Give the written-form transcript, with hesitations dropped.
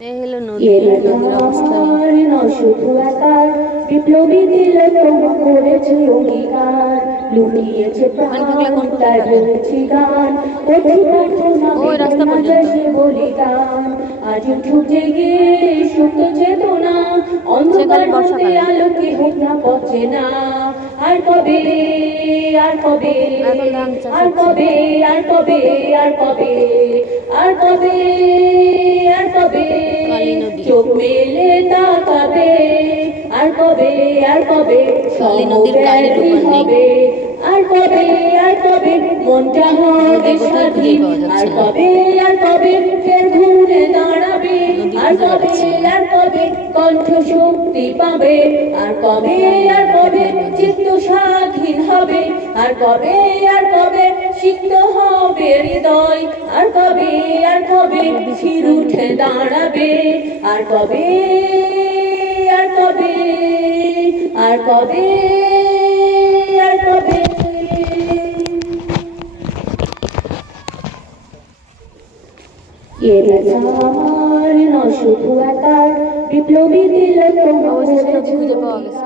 এই হলো নদীর অবস্থা। শুধু একার বিপ্লবী তিলক করেছে অঙ্গীকার, লুকিয়েছে প্রাণ তাই বলছি গান, ওই রাস্তা পর্যন্ত বলিদান। আজ ঠুকে গিয়ে সুপ্ত চেতনা, অন্ধকার হতে আলোকে হোক না পচে না। আর কবে আর কবে আর কবে আর কবে আর কবে আর কবে আর কবে চোখ মেলে তাকাবে, আর কবে আর কবে সমব্যথী হবে, আর কবে মনটা হবে স্বাধীন, আর কবে ফের ঘুরে দাঁড়াবে, আর কবে কণ্ঠ শক্তি পাবে, আর কবে চিত্ত স্বাধীন হবে, আর কবে সিক্ত হবে হৃদয়, আর কবে শির উঠে দাঁড়াবে, আর কবে আর কবে আর কবে আর কবে। আমার নয় শুধু একার বিপ্লবী তিলক অবশেষে খুঁজে পাওয়া গেছে।